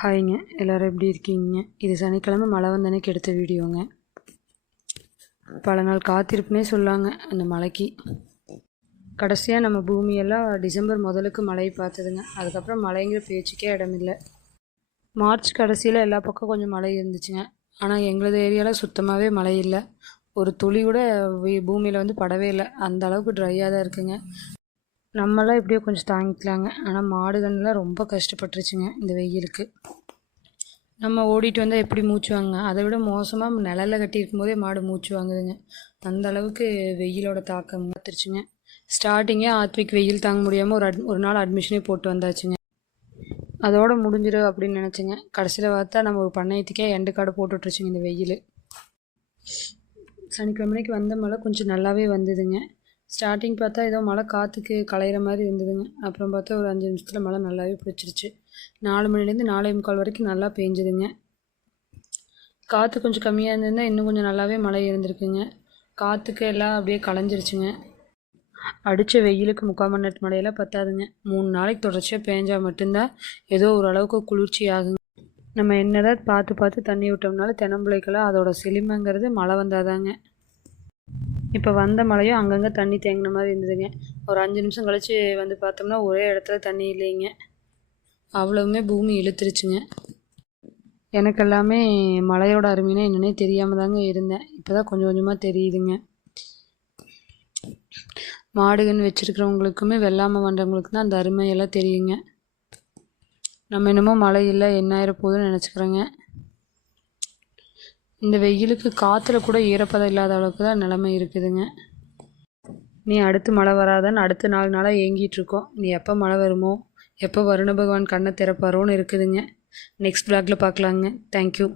ஹாய்ங்க, எல்லோரும் எப்படி இருக்கீங்க? இது சனிக்கிழமை மழை வந்தன்னைக்கு எடுத்த வீடியோங்க. பல நாள் காத்திருப்புனே சொல்லாங்க அந்த மழைக்கு. கடைசியாக நம்ம பூமியெல்லாம் டிசம்பர் முதலுக்கு மழையை பார்த்ததுங்க. அதுக்கப்புறம் மழைங்கிற பேச்சுக்கே இடமில்லை. மார்ச் கடைசியில் எல்லா பக்கம் கொஞ்சம் மழை இருந்துச்சுங்க. ஆனால் எங்களது ஏரியாவில் சுத்தமாகவே மழை இல்லை. ஒரு துளி கூட பூமியில் வந்து படவே இல்லை. அந்த அளவுக்கு ட்ரையாக தான் இருக்குங்க. நம்மளாம் எப்படியோ கொஞ்சம் தாங்கிக்கலாங்க. ஆனால் மாடுகள்லாம் ரொம்ப கஷ்டப்பட்டுருச்சுங்க இந்த வெயிலுக்கு. நம்ம ஓடிட்டு வந்தால் எப்படி மூச்சு வாங்க, அதை விட மோசமாக நிழலில் கட்டியிருக்கும் போதே மாடு மூச்சு வாங்குதுங்க. அந்த அளவுக்கு வெயிலோட தாக்கம் பார்த்துருச்சுங்க. ஸ்டார்டிங்கே ஆத்விக் வெயில் தாங்க முடியாமல் ஒரு நாள் அட்மிஷனே போட்டு வந்தாச்சுங்க. அதோடு முடிஞ்சிடும் அப்படின்னு நினச்சிங்க. கடைசியில் பார்த்தா நம்ம ஒரு பண்ணையத்துக்கே எண்டு கார்டு போட்டுட்ருச்சுங்க இந்த வெயில். சனிக்கிழமைக்கு வந்த மழை கொஞ்சம் நல்லாவே வந்ததுங்க. ஸ்டார்டிங் பார்த்தா ஏதோ மழை காற்றுக்கு களையிற மாதிரி இருந்ததுங்க. அப்புறம் பார்த்தா ஒரு 5 நிமிஷத்தில் மழை நல்லாவே பிடிச்சிருச்சு. 4 மணிலேருந்து 4:45 வரைக்கும் நல்லா பேஞ்சுதுங்க. காற்று கொஞ்சம் கம்மியாக இருந்திருந்தால் இன்னும் கொஞ்சம் நல்லாவே மழை இருந்திருக்குங்க. காற்றுக்கு எல்லாம் அப்படியே களைஞ்சிருச்சுங்க. அடித்த வெயிலுக்கு 3/4 மணி நேரத்து மழையெல்லாம் பத்தாதுங்க. 3 நாளைக்கு தொடர்ச்சியாக பேஞ்சால் மட்டும்தான் ஏதோ ஓரளவுக்கு குளிர்ச்சி ஆகுங்க. நம்ம என்னதான் பார்த்து தண்ணி விட்டோம்னாலும் தென்னம்பிள்ளைக்கெல்லாம் அதோட செழுமைங்கிறது மழை வந்தாதாங்க. இப்போ வந்த மழையும் அங்கங்கே தண்ணி தேங்கின மாதிரி இருந்ததுங்க. ஒரு 5 நிமிஷம் கழித்து வந்து பார்த்தோம்னா ஒரே இடத்துல தண்ணி இல்லைங்க. அவ்வளவுமே பூமி இழுத்துருச்சுங்க. எனக்கு எல்லாமே மழையோட அருமைனா என்னன்னே தெரியாமல் தாங்க இருந்தேன். இப்போ தான் கொஞ்சம் கொஞ்சமாக தெரியுதுங்க. மாடுகன்னு வச்சுருக்கிறவங்களுக்குமே வெள்ளாமை பண்ணுறவங்களுக்கு தான் அந்த அருமையெல்லாம் தெரியுங்க. நம்ம இன்னமும் மழை இல்லை என்ன ஆயிரப்போகுதுன்னு நினச்சிக்கிறோங்க. இந்த வெயிலுக்கு காற்றுல கூட ஈரப்பதம் இல்லாத அளவுக்கு தான் நிலைமை இருக்குதுங்க. நீ அடுத்து மழை வராதான்னு அடுத்து 4 நாளாக ஏங்கிட்டுருக்கோம். நீ எப்போ மழை வருமோ, எப்போ வருண பகவான் கண்ணை திறப்பாரோன்னு இருக்குதுங்க. நெக்ஸ்ட் வ்ளாகில் பார்க்கலாங்க. தேங்க்யூ.